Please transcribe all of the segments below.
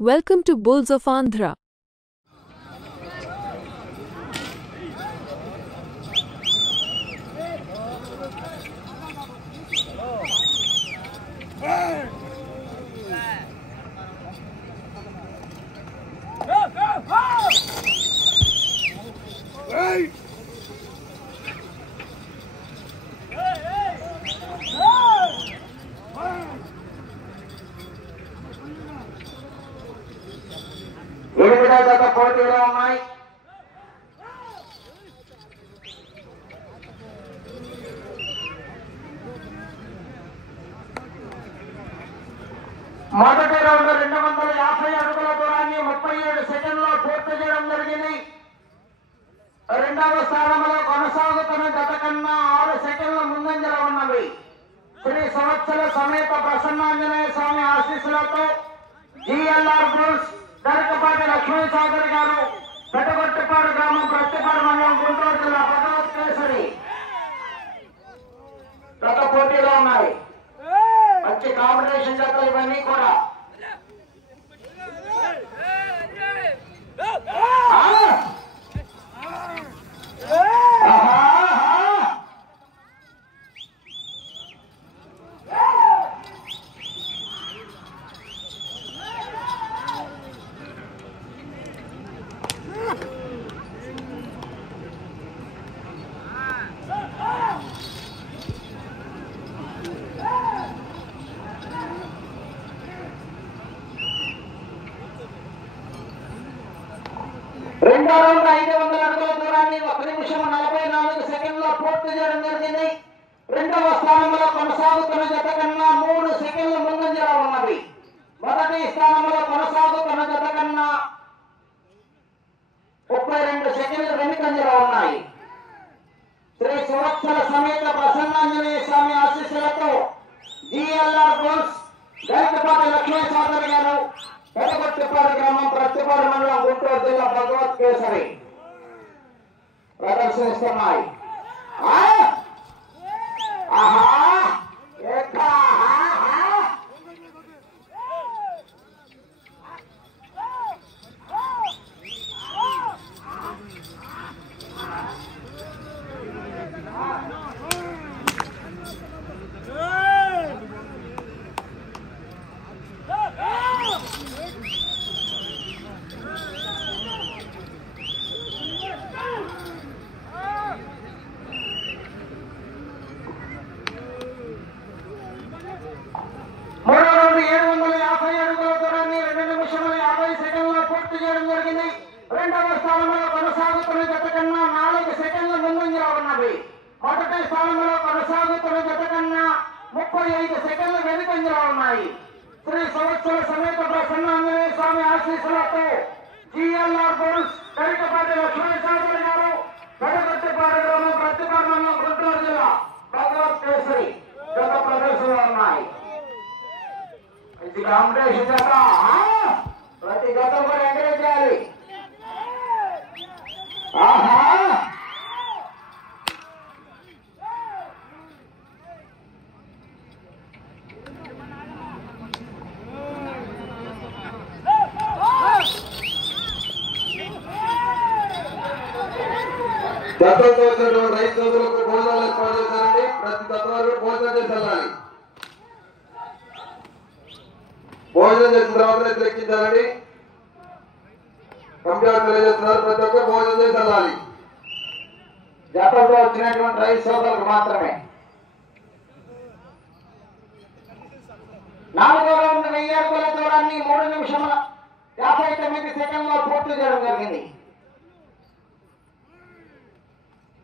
Welcome to Bulls of Andhra. పోటీలో ఉన్నాయి. మొదటి రౌండ్ 250 అడుగుల దూరాన్ని 37 సెకండ్లో పూర్తి చేయడం జరిగింది. రెండవ స్థానంలో కొనసాగుతున్న జత కన్నా 6 సెకండ్ల ముందంజలో ఉన్నవి. శ్రీ సంవత్సర సమేత ప్రసన్నాంజనేయ స్వామి ఆశీస్సులతో జిఎల్ఆర్ బుల్స్ దరికపాటి లక్ష్మీ సాగర్ గారు పెద్దగొట్టిపాడు గ్రామం ప్రత్తిపాడు మండలం గుంటూరు జిల్లా భగవత్ కేసరి గత పోటీలో ఉన్నాయి. మంచి కాంపిటీషన్ జతలు ఇవన్నీ కూడా. రెండో రౌండ్ 500 అడుగుల దూరాన్ని 1 నిమిషం 44 సెకండ్లో పూర్తి చేయడం జరిగింది. రెండవ స్థానంలో కొనసాగుతున్న జత కన్నా 3 సెకండ్ల ముందంజలో ఉన్నది. మొదటి స్థానంలో కొనసాగుతున్న జత కన్నా 32 సెకండ్లు వెనుకంజలో ఉన్నాయి. శ్రీ సంవత్సర సమేత ప్రసన్నాంజనేయ స్వామి ఆశీస్సులతో జిఎల్ఆర్ బుల్స్ గరికపాటి లక్ష్మీ సాగర్ గారు పెదగొట్టిపాడు గ్రామం ప్రత్తిపాడు మండలం గుంటూరు జిల్లా భగవత్ కేసరి ప్రదర్శిస్తున్నాయి. మూడో రౌండ్ 750 అడుగుల దూరాన్ని 2 నిమిషం 50 సెకండ్లో పూర్తి చేయడం జరిగింది. రెండవ స్థానంలో కొనసాగుతున్న జత కన్నా 4 సెకండ్ల ముందంజలో ఉన్నవి. మొదటి స్థానంలో కొనసాగుతున్న జత కన్నా 35 సెకండ్ల వెనుకంజలో ఉన్నాయి. శ్రీ సంవత్సర సమేత ప్రసన్నాంజనేయ స్వామి ఆశీస్సులతో జిఎల్ఆర్ బుల్స్ గరికపాటి లక్ష్మీ సాగర్ గారు పెదగొట్టిపాడు గ్రామం ప్రత్తిపాడు మండలం గుంటూరు జిల్లా భగవత్ కేసరి గత ప్రదర్శనలో ఉన్నాయి. ఇది కాంపిటీషన్ జత. ప్రతి జత కూడా ఎంకరేజ్ చేయాలి. జతలతో వచ్చినటువంటి రైతు సోదరులకు భోజనాలు ఏర్పాటు చేశారండి. ప్రతి జత వారు భోజనం చేసి వెళ్ళాలి. భోజనం చేసిన తర్వాత లెక్కించాలండి. కంప్యూటర్ తెలియజేస్తున్నారు. ప్రతి ఒక్కరు భోజనం చేసి వెళ్ళాలి. జతలతో వచ్చినటువంటి రైతు సోదరులకు మాత్రమే. నాలుగో రౌండ్ 1000 అడుగుల దూరాన్ని 3 నిమిషముల 59 సెకండ్లో పూర్తి చేయడం జరిగింది.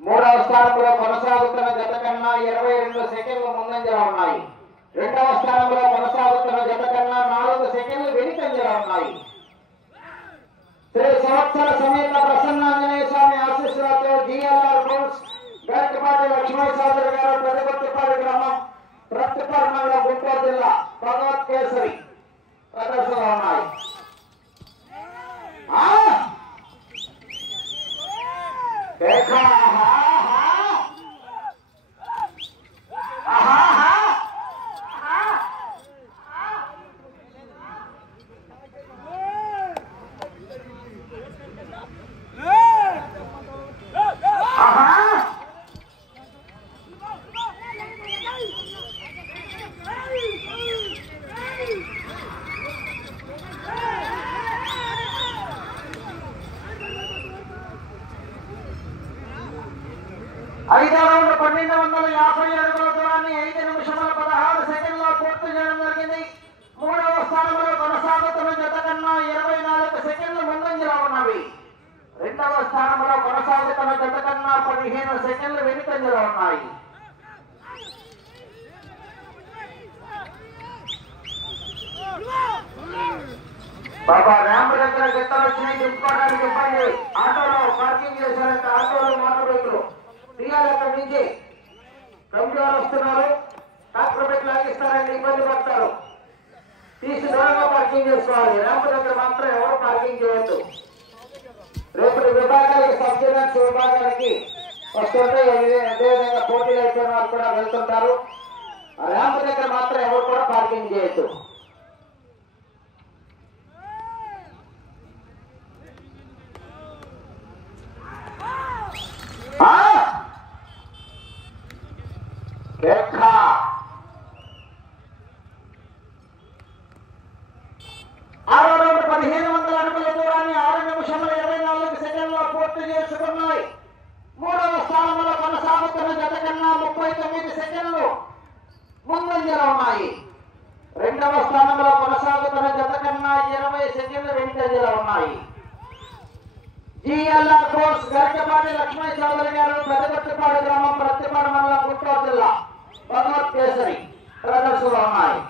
మూడవ స్థానంలో కొనసాగుతున్న జత కన్నా 22 సెకండ్లు ముందంజలో ఉన్నాయి. రెండవ స్థానంలో కొనసాగుతున్న జత కన్నా 4 సెకండ్లు వెనుకంజలో ఉన్నాయి. శ్రీ సంవత్సర సమేత ప్రసన్నాంజనేయ స్వామి ఆశీస్సులతో జిఎల్ఆర్ బుల్స్ గరికపాటి లక్ష్మీ సాగర్ గారు పెదగొట్టిపాడు గ్రామం ప్రత్తిపాడు మండలం గుంటూరు జిల్లా భగవత్ కేసరి ప్రదర్శనలో ఉన్నాయి. ఉన్నవి. రెండవ స్థానంలో కొనసాగుతున్న జత కన్నా 15 సెకండ్లు వెనుకంజలో ఉన్నాయి. బాబా ర్యాంప్ దగ్గర జతలు వచ్చినాయి, దింపుకోవడానికి ఇబ్బంది. ఆటోలో పార్కింగ్ చేశారంటే ఆటోలు మోటార్ బైకులు తీయాలి. అక్కడి నుంచి కంప్యూటర్ వస్తున్నారు, డాక్టర్ పెట్టి లాగిస్తారండి, ఇబ్బంది పడతారు. తీసి దూరంగా పార్కింగ్ చేసుకోవాలి. ర్యాంప్ దగ్గర మాత్రం ఎవరు పార్కింగ్ చేయొద్దు. రేపటి విభాగాలకి సబ్సిడెన్స్ విభాగానికి వస్తుంటే అదేవిధంగా పోటీలు అయిపోయిన వారు కూడా వెళ్తుంటారు. ర్యాంప్ దగ్గర మాత్రం ఎవరు కూడా పార్కింగ్ చేయొద్దు. రేఖా 1500 అడుగుల దూరాన్ని 6 నిమిషముల 24 సెకండ్లో పూర్తి చేసుకున్నాయి. మూడవ స్థానంలో కొనసాగుతున్న జత కన్నా 39 సెకండ్లు ముందంజలో ఉన్నాయి. రెండవ స్థానంలో కొనసాగుతున్న జత కన్నా 20 సెకండ్లు వెనుకంజలో ఉన్నాయి. జిఎల్ఆర్ కోర్స్ గరికపాటి లక్ష్మీ చౌదరి గారు, పెద్దగొట్టిపాడు గ్రామం, ప్రత్తిపాడు మండలం, గుంటూరు జిల్లా, భగవత్ కేసరి ప్రదర్శనలో ఉన్నాయి.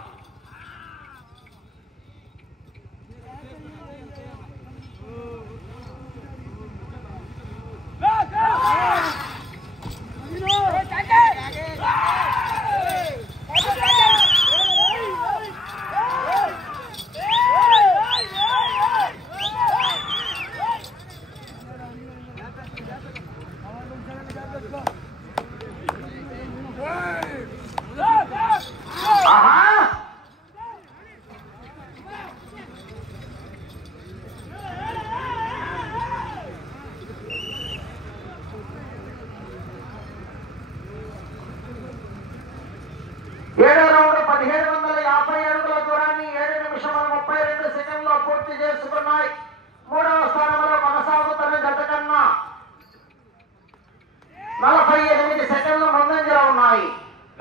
ఏడో రౌండ్ 1750 అడుగుల దూరాన్ని 7 నిమిషముల 32 సెకండ్లో పూర్తి చేసుకున్నాయి. మూడవ స్థానంలో కొనసాగుతున్న జత కన్నా 48 సెకండ్లు ముందంజలో ఉన్నాయి.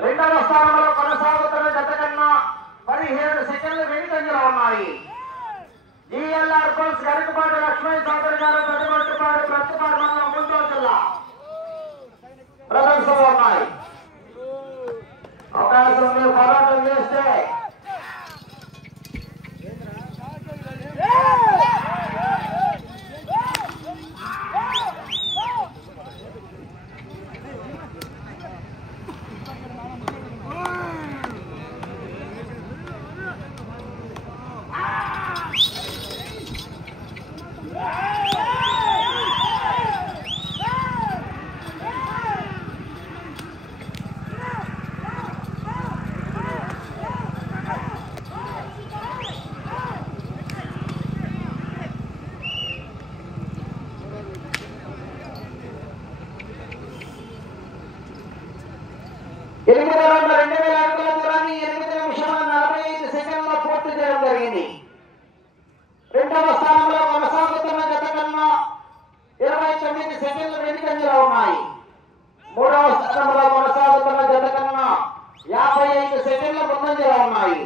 రెండవ స్థానంలో కొనసాగుతున్న జత కన్నా 17 సెకండ్లు వెనుకంజలో ఉన్నాయి. జిఎల్ఆర్ కోర్స్ గరికపాటి లక్ష్మీ చౌదరి గారు, పెద్దగొట్టిపాడు, ప్రత్తిపాడు మండలం, గుంటూరు జిల్లా ప్రదర్శనలో ఉన్నాయి. అవకాశం మీరు పోరాటం చేస్తే ఎనిమిది రౌండ్ల 2000 అడుగుల దూరాన్ని 8 నిమిషముల 45 సెకండ్లో పూర్తి చేయడం జరిగింది. రెండవ స్థానంలో కొనసాగుతున్న జత కన్నా 29 సెకండ్లు వెనుకంజలో ఉన్నాయి. మూడవ స్థానంలో కొనసాగుతున్న జత కన్నా 55 సెకండ్ల ముందంజలో ఉన్నాయి.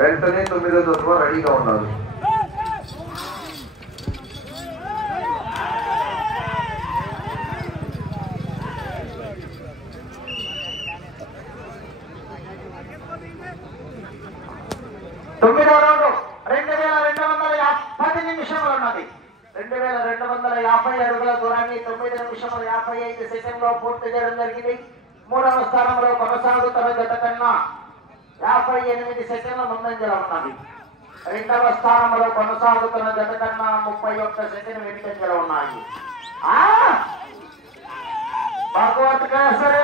వెంటనే 9వ దశలో రెడీగా ఉన్నారు. తొమ్మిదవ రౌండ్ 2210 నిమిషములు ఉన్నది. 2250 అడుగుల దూరాన్ని 9 నిమిషముల 55 సెకండ్లో పూర్తి చేయడం జరిగింది. మూడవ స్థానంలో కొనసాగుతున్న జత కన్నా 58 సెకండ్ల ముందంజలో ఉన్నది. రెండవ స్థానంలో కొనసాగుతున్న జత కన్నా 31 సెకండ్ వెనుకంజలో ఉన్నాయి. భగవత్ కేసరి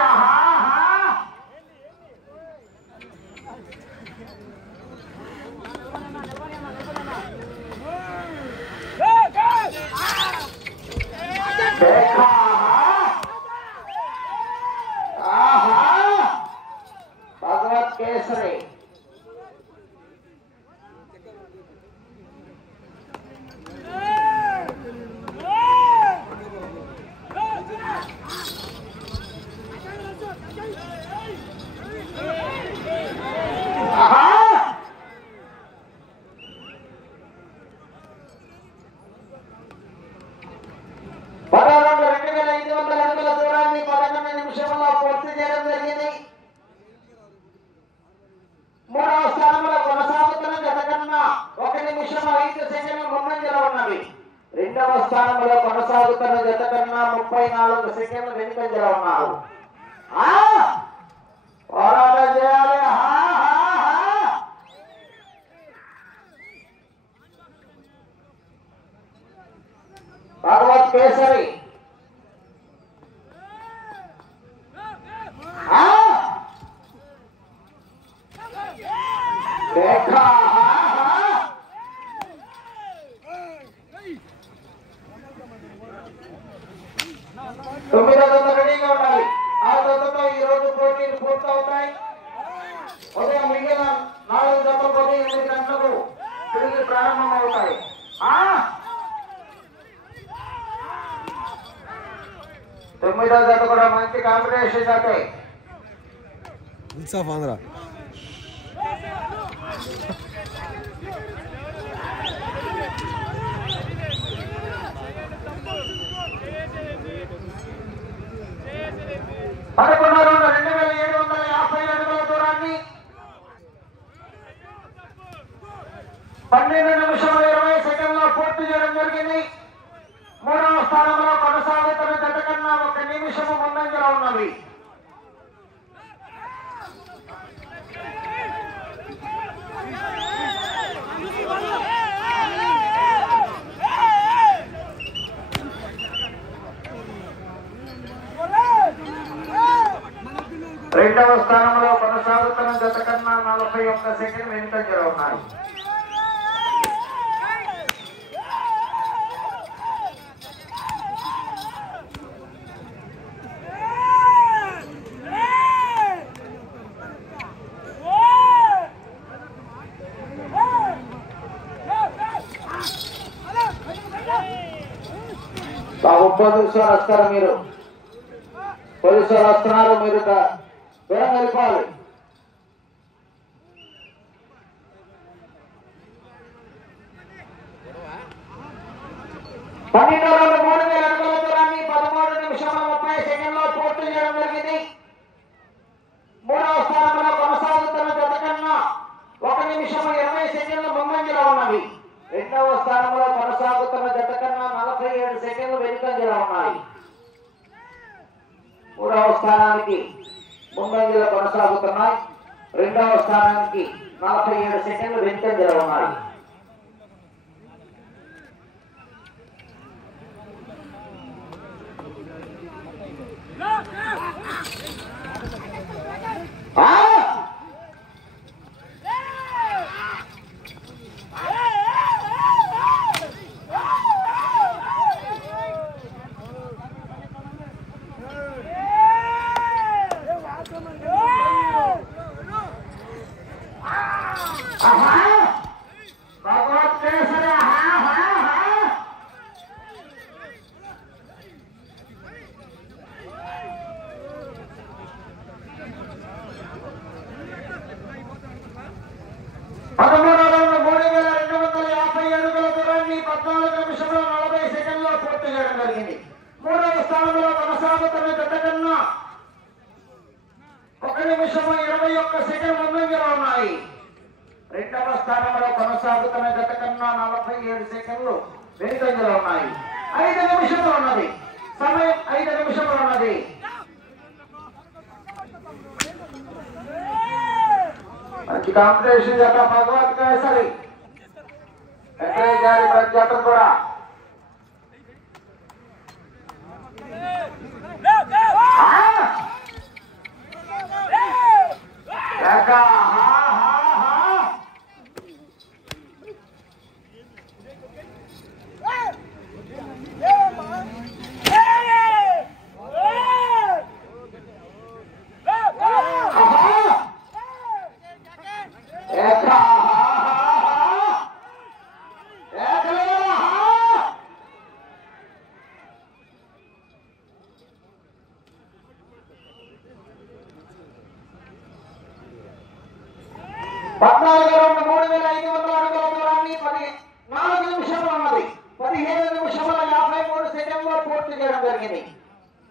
మూడవ స్థానంలో కొనసాగుతున్న జత కన్నా 1 నిమిషం 5 సెకండ్లు ముందంజలో ఉన్నవి. రెండవ స్థానంలో కొనసాగుతున్న జత కన్నా 34 సెకండ్లు వెనుకంజలో ఉన్నారు. పోరాటం చేయాలి. భగవత్ కేసరి తొమ్మిదో జత రెడీగా ఉండాలి. ఆ జతతో ఈ రోజు పోటీలు పూర్తవుతాయి. ఉదయం మిగిలిన 4 జతలు ఉదయం 8 గంటలకు తిరిగి ప్రారంభమవుతాయి. తొమ్మిదో జత కూడా మంచి కాంపిటీషన్ జతే. ఆంధ్ర 2750 అడుగుల దూరాన్ని 12 నిమిషముల 20 సెకండ్లో పూర్తి చేయడం జరిగింది. మూడవ స్థానంలో కొనసాగుతున్న జత కన్నా 1 నిమిషము ముందంజలో ఉన్నవి. రెండవ స్థానంలో కొనసాగుతున్న జత కన్నా 41 సెకండ్ వెనుకంజలో ఉన్నాయి. పోలీసులు వస్తారు, మీరు పోలీసులు వస్తున్నారు, మీరు దూరం వెళ్ళిపోవాలి. పన్నెండో రౌండ్ 3000 అడుగుల దూరాన్ని 13 నిమిషాల 30 సెకండ్లో పూర్తి చేయడం జరిగింది. మూడవ స్థానంలో కొనసాగుతున్న జత కన్నా 1 నిమిషం 20 సెకండ్లు ముందంజలో ఉన్నవి. రెండవ స్థానంలో కొనసాగుతున్న జత కన్నా 47 సెకండ్లు వెనుకంజలో ఉన్నాయి. మూడవ స్థానానికి ముందంజలో కొనసాగుతున్నాయి. రెండవ స్థానానికి 47 సెకండ్లు వెనుకంజలో ఉన్నాయి. భగవత్ కేసరి జరిగింది. మూడవ స్థానంలో కొనసాగుతున్న జత కన్నా 1 నిమిషం 21 సెకండ్ ముందంజలో ఉన్నాయి. రెండవ స్థానంలో కొనసాగుతున్న జత కన్నా 47 సెకండ్లు వెనుకంజలో ఉన్నాయి. 5 నిమిషంలో ఉన్నది సమయం, 5 నిమిషంలో ఉన్నది. మంచి కాంపిటీషన్ జత భగవత్ కేసరి గారి ప్రజాత కూడా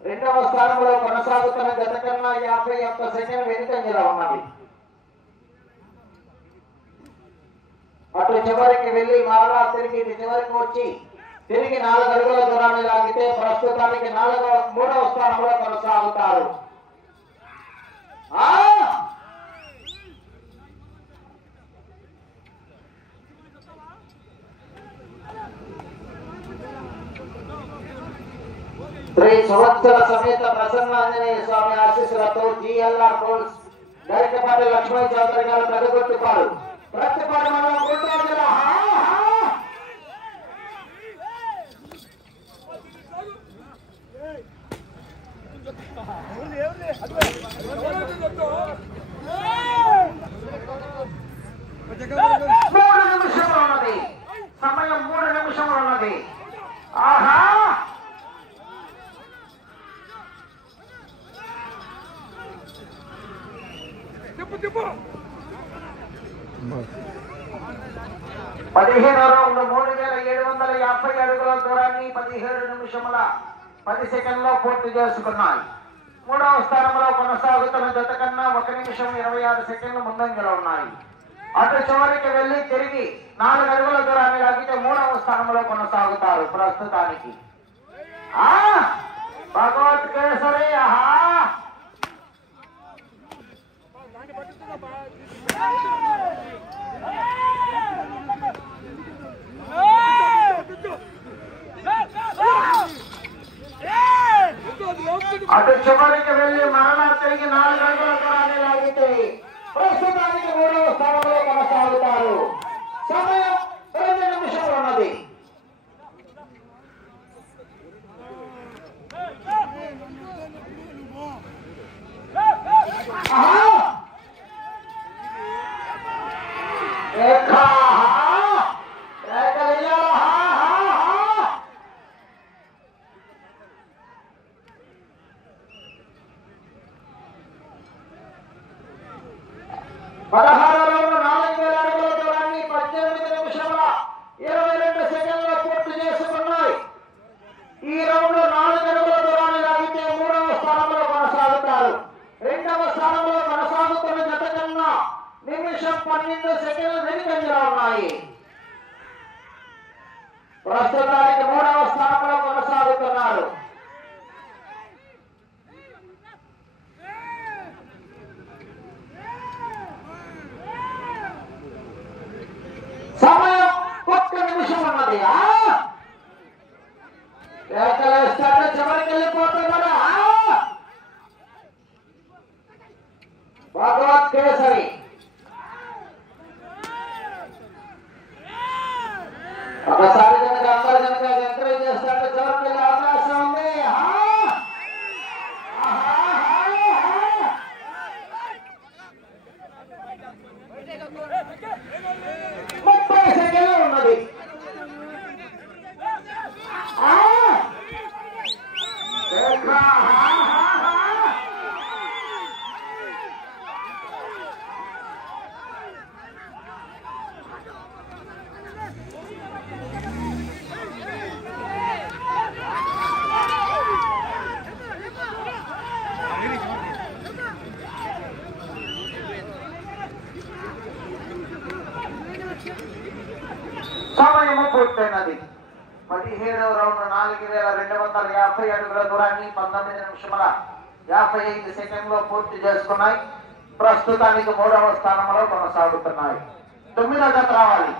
రెండవ స్థానంలో కొనసాగుతున్న జత కన్నా 51 సెకండ్ వెనుకంజలో ఉన్నది. అటు చివరికి వెళ్ళి మరలా తిరిగి ఇటు చివరికి వచ్చి తిరిగి 4 అడుగుల దూరాన్ని లాగితే ప్రస్తుతానికి 3వ స్థానంలో కొనసాగుతారు. శ్రీ సంవత్సర సమేత ప్రసన్నాంజనేయ స్వామి ఆశీస్సులతో జిఎల్ఆర్ బోల్స్ గరికపాటి లక్ష్మణ్ చౌదరి గారు పెద్దగొట్టుపారు. ప్రతిపాడు మండలం గుంటూరు జిల్లా. మూడు నిమిషములు ఉన్నది సమయం. 3 నిమిషములు ఉన్నది. ఆహా పదిహేను రౌండ్ 3750 అడుగుల దూరాన్ని 17 నిమిషముల 10 సెకండ్లో పూర్తి చేసుకున్నాయి. 3వ స్థానంలో కొనసాగుతున్న జత కన్నా 1 నిమిషం 26 సెకండ్లు ముందంజలో ఉన్నాయి. అటు చివరికి వెళ్లి తిరిగి 4 అడుగుల దూరాన్ని లాగితే 3వ స్థానంలో కొనసాగుతారు. ప్రస్తుతానికి భగవత్ కేసరి. అటు చివరికి వెళ్లి మరలా తిరిగి 4 అడుగుల దూరాన్ని లాగితే ప్రస్తుతానికి 3వ స్థానంలో కొనసాగుతారు. సమయం 2 నిమిషాలు ఉన్నది. ప్రస్తుతానికి 3వ స్థానంలో కొనసాగుతున్నారు. సమయం 1 నిమిషం ఉన్నది. చివరికి వెళ్ళిపోతున్నారు. భగవత్ కేసరి ఒకసారి కనుక అందరూ కనుక ఎంకరేజ్ చేస్తాడు. చివరికి వెళ్ళే అవకాశం ఉంది. 30 సెకండ్లు ఉన్నది. సమయము పూర్తయినది. 17వ రౌండ్ 4250 అడుగుల దూరాన్ని 19 నిమిషముల 55 సెకండ్లో పూర్తి చేసుకున్నాయి. ప్రస్తుతానికి 3వ స్థానంలో కొనసాగుతున్నాయి. 9వ జత రావాలి.